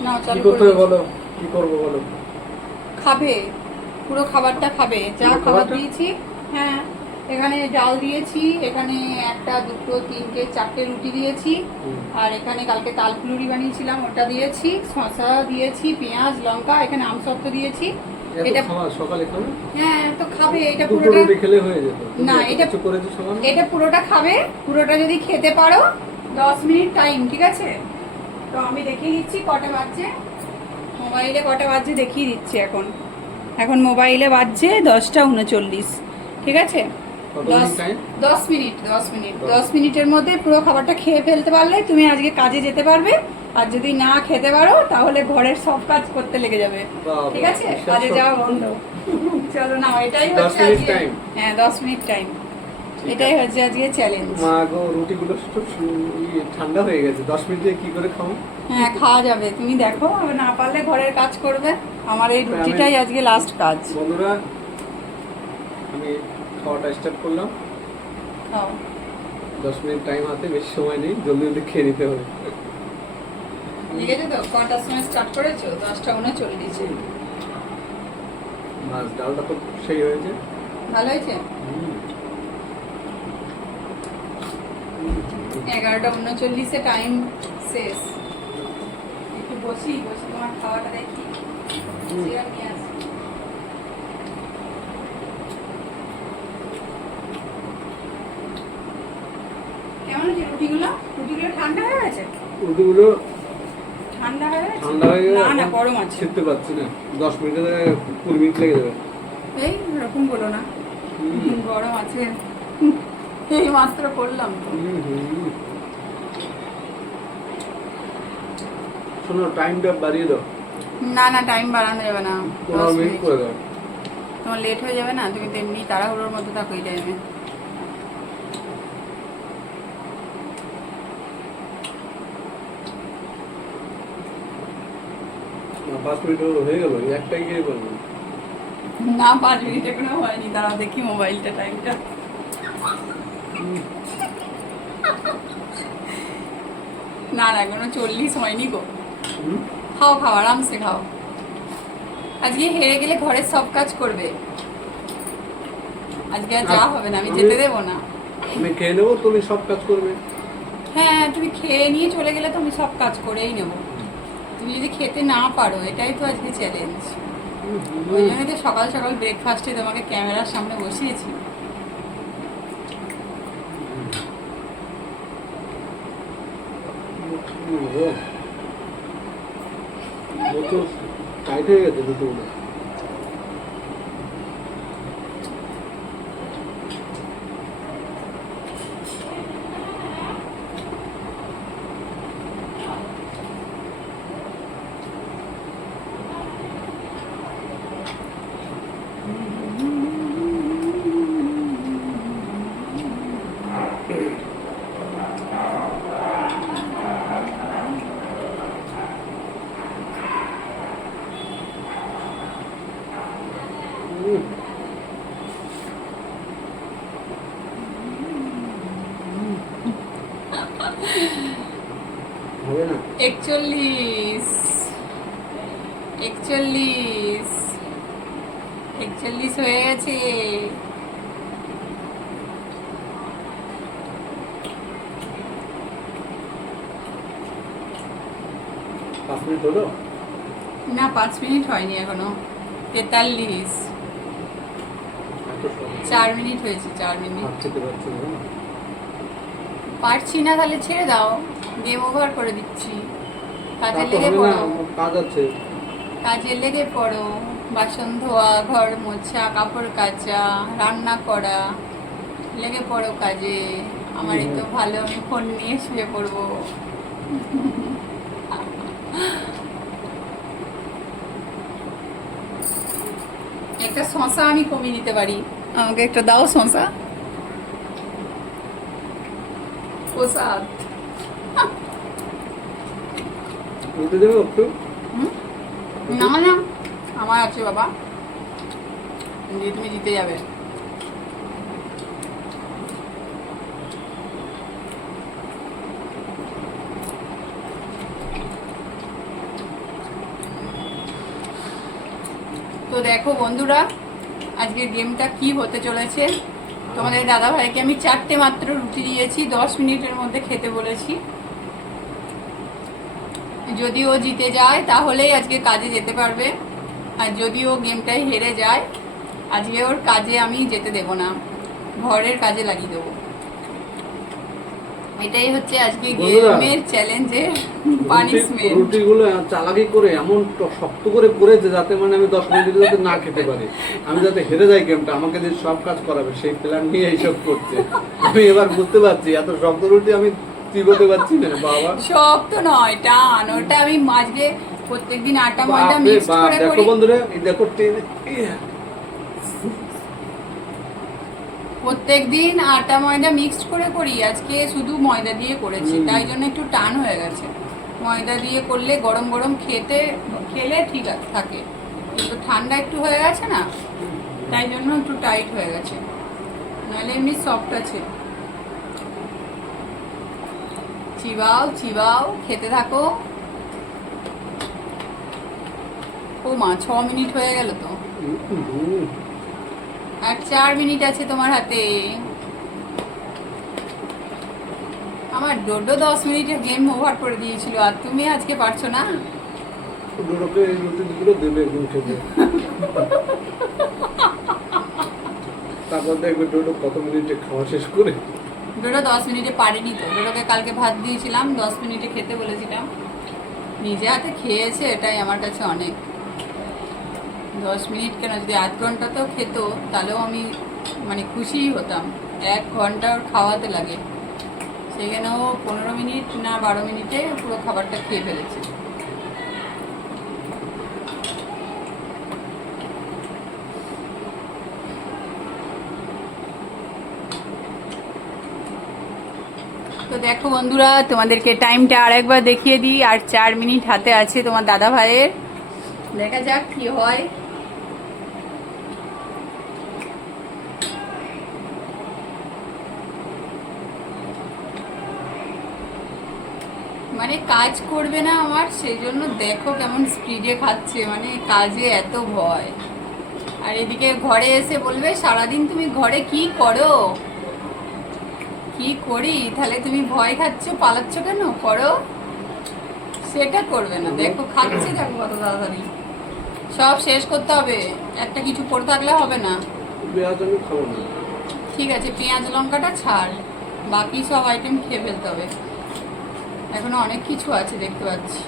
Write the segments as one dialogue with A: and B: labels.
A: না চালু
B: করতে হবে বলো? কি করব বলো?
A: খাবে পুরো খাবারটা খাবে। যা খাবার দিয়েছি হ্যাঁ এখানে ডাল দিয়েছি এখানে একটা দুটো তিনটে চারটে রুটি দিয়েছি আর এখানে কালকে তাল ফুলুরি বানিয়েছিলাম ওটা দিয়েছি শসা দিয়েছি পেঁয়াজ লঙ্কা এখানে আমসত্ব দিয়েছি। এটা
B: সকালে খাবে?
A: হ্যাঁ তো খাবে এটা পুরোটা
B: খেলে হয়ে তুমি
A: না, এটা- এটা পুরোটা খাবে পুরোটা যদি খেতে পারো দশ মিনিট টাইম ঠিক আছে? তো আমি দেখিয়ে দিচ্ছি কটা বাজছে? মোবাইলে কটা বাজছে দেখিয়ে দিচ্ছি এখন। এখন মোবাইলে বাজছে দশটা উনচল্লিশ ঠিক আছে? দশ
B: মিনিট
A: দশ মিনিট দশ মিনিট।
B: দশ।
A: দশ মিনিটের মধ্যে পুরো খাবারটা খেয়ে ফেলতে পারলে তুমি আজকে কাজে যেতে পারবে। আর যদি না খেতে পারো তাহলে ঘরের সব কাজ করতে লেগে যাবে। ঠিক আছে? কাজে যাওয়া বন্ধ। চলো না এটাই হচ্ছে? হ্যাঁ দশ মিনিট টাইম এটাই হচ্ছে আজকে চ্যালেঞ্জ
B: মা গো রুটিগুলো সব ইয়ে, ঠান্ডা হয়ে গেছে। দশ মিনিটে কি করে খাব?
A: হ্যাঁ খাওয়া যাবে। তুমি দেখো না পারলে ঘরের কাজ করবে। আমার এই রুটিটাই আজকে লাস্ট কাজ।
B: বন্ধুরা আমি খাওয়াটা স্টার্ট করলাম।
A: খাও।
B: দশ মিনিট টাইম হাতে বেশি সময় নেই। জলদি জলদি খেয়ে নিতে হবে।
A: লিখেছো তো? কটার সময় স্টার্ট করেছ? দশটা উনচল্লিশ
B: মাছ ডালটা তো সেই হয়েছে।
A: ভালো হয়েছে
B: হুম।
A: এগারোটা উনচল্লিশে টাইম শেষ। একটু বসি বসে তোমার খাওয়াটা দেখি। নিয়ে আসি কেমন হয়েছে রুটিগুলো? রুটিগুলো ঠান্ডা হয়ে গেছে?
B: রুটিগুলো
A: ঠান্ডা হয়ে গেছে?
B: ঠান্ডা হয়ে
A: না না গরম আছে।
B: না। মিনিটে লেগে যাবে।
A: এই এরকম বলো না। গরম আছে। এই মাত্র করলাম তো
B: হুম, হুম। শোনো টাইমটা বাড়িয়ে দাও।
A: না না টাইম বাড়ানো যাবে না।
B: পনেরো মিনিট। করে দাও।
A: তোমার লেট হয়ে যাবে না? তুমি তেমনি তাড়াহুড়োর মধ্যে থাকো এই টাইমে
B: না, পাঁচ মিনিট হয়ে গেল একটাই গিয়ে
A: না পাঁচ মিনিট এখনও হয়নি। দাঁড়াও দেখি মোবাইলটা টাইমটা না না এখনও চল্লিশ হয়নি গো। খাও খাও আরামসে খাও। আজকে হেরে গেলে ঘরের সব কাজ করবে। আজকে আর যা হবে না আমি যেতে দেবো না।
B: আমি খেয়ে নেব তুমি সব কাজ করবে।
A: হ্যাঁ তুমি খেয়ে নিয়ে চলে গেলে তো আমি সব কাজ করেই নেব। তুমি যদি খেতে না পারো এটাই তো আজকে চ্যালেঞ্জ ওই জন্যই তো সকাল সকাল ব্রেকফাস্টে তোমাকে ক্যামেরার সামনে বসিয়েছি।
B: টাইট হয়ে গেছে দুটোগুলো হুম। হবে না
A: একচল্লিশ। একচল্লিশ। একচল্লিশ হয়ে গেছে।
B: পাঁচ মিনিট হলো?
A: না পাঁচ মিনিট হয়নি এখনও। তেতাল্লিশ। চার মিনিট হয়েছে চার মিনিট।
B: পারছি না
A: তাহলে ছেড়ে দাও। গেম ওভার করে দিচ্ছি। কাজে লেগে পড়ো।
B: কাজ আছে।
A: কাজে লেগে পড়ো। বাসন ধোয়া ঘর মোছা কাপড় কাচা রান্না করা লেগে পড়ো কাজে। আমারই তো ভালো আমি ফোন নিয়ে শুয়ে পড়ব। একটা শশা আমি কমিয়ে নিতে পারি। আমাকে একটা দাও শশা প্রসাদ।
B: দেবো একটু।
A: না না আমার আছে বাবা। তুমি জিতে যাবে। তো দেখো বন্ধুরা, আজকের গেমটা কি হতে চলেছে? তোমাদের দাদাভাইকে আমি চারটে মাত্র রুটি দিয়েছি, দশ মিনিটের মধ্যে খেতে বলেছি। যদি ও জিতে যায় তাহলেই আজকে কাজে যেতে পারবে। আর যদি ও গেমটায় হেরে যায় আজকে ওর কাজে আমি যেতে দেব না। ঘরের কাজে লাগিয়ে দেবো। এটাই হচ্ছে আজকে গেমের চ্যালেঞ্জের পানিশমেন্ট
B: রুটিগুলো চালাকি করে এমন শক্ত করে করেছে যাতে মানে আমি দশ মিনিট যাতে না খেতে পারি। আমি যাতে হেরে যাই গেমটা আমাকে যে সব কাজ করাবে সেই প্ল্যান নিয়ে এইসব করছে। আমি এবার বুঝতে পারছি এত শক্ত রুটি আমি চিবোতে পারছি না বাবা।
A: সব তো নয় টান। ওটা আমি আজকে প্রত্যেকদিন আটা ময়দা মিক্স
B: বাপ,
A: করে
B: দেখো
A: করি।
B: বন্ধুরা এই দেখো
A: প্রত্যেকদিন আটা ময়দা মিক্সড করে করি। আজকে শুধু ময়দা দিয়ে করেছি তাই জন্য একটু টান হয়ে গেছে। ময়দা দিয়ে করলে গরম গরম খেতে খেলে ঠিক থাকে। কিন্তু ঠান্ডা একটু হয়ে গেছে না তাই জন্য একটু টাইট হয়ে গেছে। নাহলে এমনি সফট আছে। চিবাও চিবাও, খেতে থাকো। ও মা, ছ মিনিট হয়ে গেল তো। আর চার মিনিট আছে তোমার হাতে। আমার ডোডো দশ মিনিটে গেম ওভার করে দিয়েছিল, আর তুমি আজকে পারছ না।
B: তারপর দেখবে ডোডো কত মিনিটে খাওয়া শেষ করে।
A: ডোডো দশ মিনিটে পারিনি তো। ডোডোকে কালকে ভাত দিয়েছিলাম, দশ মিনিটে খেতে বলেছিলাম। নিজে হাতে খেয়েছে, এটাই আমার কাছে অনেক। দশ মিনিট কেন? যদি আধ ঘণ্টা তো খেত, তাহলেও আমি মানে খুশিই হতাম। এক ঘণ্টা ওর খাওয়াতে লাগে। সেখানেও পনেরো মিনিট না বারো মিনিটে পুরো খাবারটা খেয়ে ফেলেছে। তো দেখো বন্ধুরা, তোমাদেরকে টাইমটা আরেকবার দেখিয়ে দিই। আর চার মিনিট হাতে আছে তোমার দাদা ভাইয়ের। দেখা যাক কি হয়। মানে কাজ করবে না আমার সেই জন্য দেখো কেমন স্পিডে খাচ্ছে। মানে কাজে এত ভয়। আর এদিকে ঘরে এসে বলবে, সারাদিন তুমি ঘরে কি করো? কি করি? তাহলে তুমি ভয় খাচ্ছ পালাচ্ছ কেন? করো। সেটা করবে না। দেখো খাচ্ছে দেখো কত তাড়াতাড়ি। সব শেষ করতে হবে। একটা কিছু পড়ে থাকলে হবে না। ঠিক আছে পেঁয়াজ লঙ্কাটা ছাড়। বাকি সব আইটেম খেয়ে ফেলতে হবে। এখনও অনেক কিছু আছে দেখতে পাচ্ছি।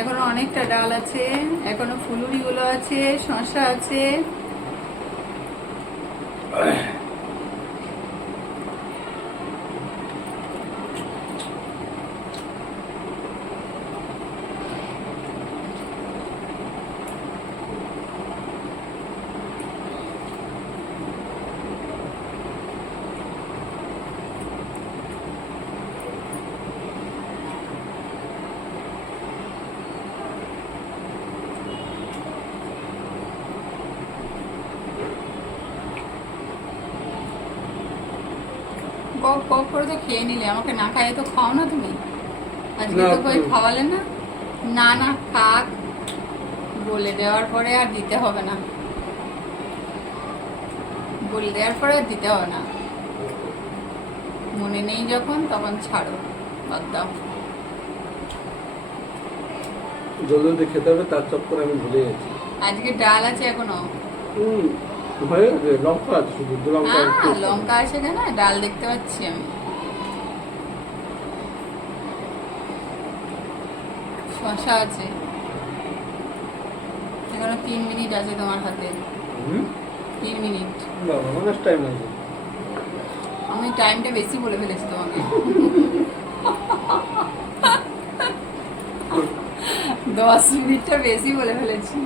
A: এখনও অনেকটা ডাল আছে এখনও ফুলুরিগুলো আছে শসা আছে। করে তো খেয়ে নিলে। আমাকে না খাইয়ে তো খাও না তুমি। আজকে তো কই খাওয়ালে না? না না খাক। বলে দেওয়ার পরে আর দিতে হবে না। বলে দেওয়ার পরে আর দিতে হবে না। মনে নেই যখন তখন ছাড়ো বাদ দাও।
B: জলদি খেতে হবে তার চক্করে আমি ভুলে গেছি
A: আজকে ডাল আছে এখনও?
B: হুম। লঙ্কা আছে শুধু লঙ্কা
A: লঙ্কা আছে কেন? ডাল দেখতে পাচ্ছি আমি। শশা আছে। এখনও তিন মিনিট আছে তোমার হাতে। তিন মিনিট।
B: বাবা অনেক টাইম আছে
A: আমি টাইমটা বেশি বলে ফেলেছি তোমাকে। দশ মিনিটটা বেশি বলে ফেলেছি।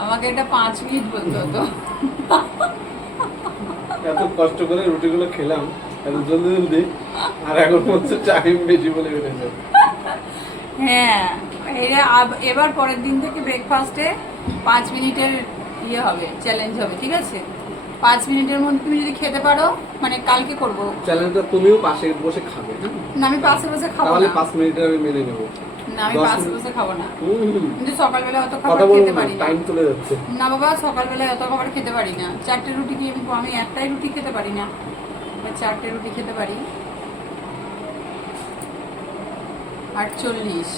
A: আমাকে এটা পাঁচ মিনিট বলতে হতো।
B: এত কষ্ট করে রুটিগুলো খেলাম এত জলদি জলদি আর এখন হচ্ছে টাইম বেশি বলে ফেলেছে
A: হ্যাঁ আব- এবার পরের দিন থেকে ব্রেকফাস্টে পাঁচ মিনিটের ইয়ে হবে চ্যালেঞ্জ হবে ঠিক আছে? পাঁচ মিনিটের মধ্যে তুমি যদি খেতে পারো মানে কালকে করব।
B: চ্যালেঞ্জটা তুমিও পাশে বসে খাবে হ্যাঁ?
A: না আমি পাশে বসে খাব
B: তাহলে পাঁচ মিনিটে আমি মেনে নেব।
A: না আমি
B: দশ
A: বসে খাব না।
B: হুম, হুম।
A: কিন্তু সকালবেলা অত খাবার খেতে পারি না।
B: টাইম চলে যাচ্ছে।
A: না বাবা সকালবেলায় অত খাবার খেতে পারি না। চারটে রুটি দিয়ে আমি আমি একটাই রুটি খেতে পারি না? চারটে রুটি খেতে পারি? আটচল্লিশ।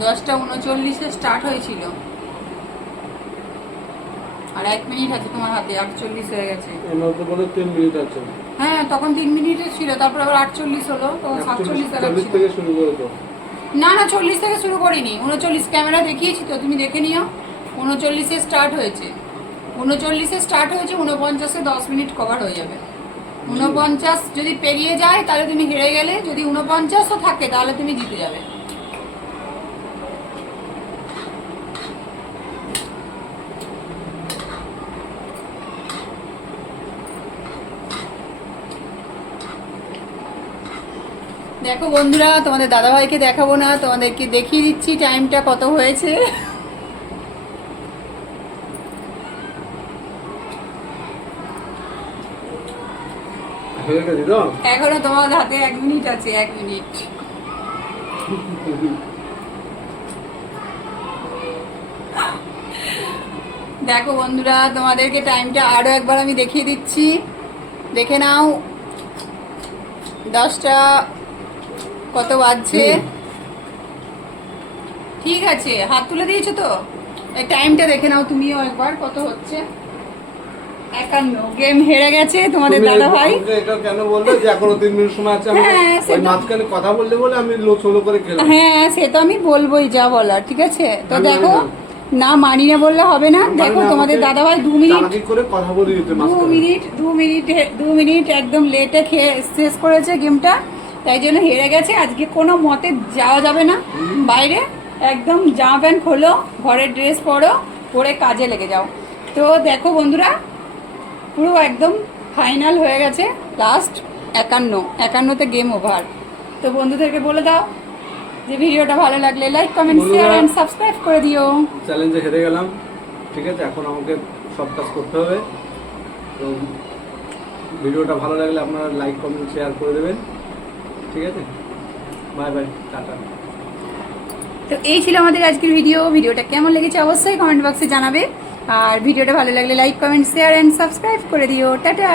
A: দশটা উনচল্লিশে স্টার্ট হয়েছিল। এক মিনিট আছে তোমার হাতে আটচল্লিশ হয়ে গেছে।
B: তিন মিনিট আছে।
A: হ্যাঁ তখন তিন মিনিটের ছিল তারপর আবার আটচল্লিশ হলো সাতচল্লিশ
B: থেকে শুরু করে তো
A: না না চল্লিশ থেকে শুরু করিনি উনচল্লিশ ক্যামেরা দেখিয়েছি তো তুমি দেখে নিও। উনচল্লিশে স্টার্ট হয়েছে। উনচল্লিশে স্টার্ট হয়েছে উনপঞ্চাশে দশ মিনিট কভার হয়ে যাবে। উনপঞ্চাশ যদি পেরিয়ে যায় তাহলে তুমি হেরে গেলে যদি উনপঞ্চাশও থাকে তাহলে তুমি জিতে যাবে। দেখো বন্ধুরা, তোমাদের দাদাভাইকে দেখাবো না, তোমাদেরকে দেখিয়ে দিচ্ছি টাইমটা কত হয়েছে।
B: হয়ে
A: এখনও তোমার হাতে এক মিনিট আছে, এক মিনিট দেখো বন্ধুরা, তোমাদেরকে টাইমটা আরও একবার আমি দেখিয়ে দিচ্ছি। দেখে নাও। দশটা কত বাজছে? ঠিক আছে হাত তুলে দিয়েছ তো? টাইমটা দেখে নাও তুমিও একবার কত হচ্ছে। একান্ন গেম হেরে গেছে তোমাদের দাদা ভাই।
B: এটা কেন বললে? যে এখনও তিন মিনিট সময় আছে আমি
A: হ্যাঁ,
B: মাঝখানে কথা বললে বলে আমি লো করে খেলাম
A: হ্যাঁ সে তো আমি বলবোই যা বলার ঠিক আছে? তো দেখো না মানি না বললে হবে না। দেখো তোমাদের দাদা ভাই দু মিনিট
B: করে কথা বলে দিতে
A: দু মিনিট দু মিনিট দু মিনিট একদম লেটে খেয়ে শেষ করেছে গেমটা তাই জন্য হেরে গেছে। আজকে কোনো মতে যাওয়া যাবে না। বাইরে একদম জামা প্যান্ট খোলো ঘরের ড্রেস পরো পরে কাজে লেগে যাও। তো দেখো বন্ধুরা পুরো একদম ফাইনাল হয়ে গেছে লাস্ট একান্ন। একান্নতে গেম ওভার। তো বন্ধুদেরকে বলে দাও যে ভিডিওটা ভালো লাগলে like comment share and subscribe করে দিও।
B: চ্যালেঞ্জে হেরে গেলাম। ঠিক আছে এখন আমাকে সব কাজ করতে হবে। তো ভিডিওটা ভালো লাগলে আপনারা লাইক কমেন্ট শেয়ার করে দেবেন। ঠিক আছে? Bye bye tata.
A: তো এই ছিল আমাদের আজকের ভিডিও ভিডিওটা কেমন লেগেছে অবশ্যই কমেন্ট বক্সে জানাবে। আর ভিডিওটা ভালো লাগলে like comment share and subscribe করে দিও। টাটা!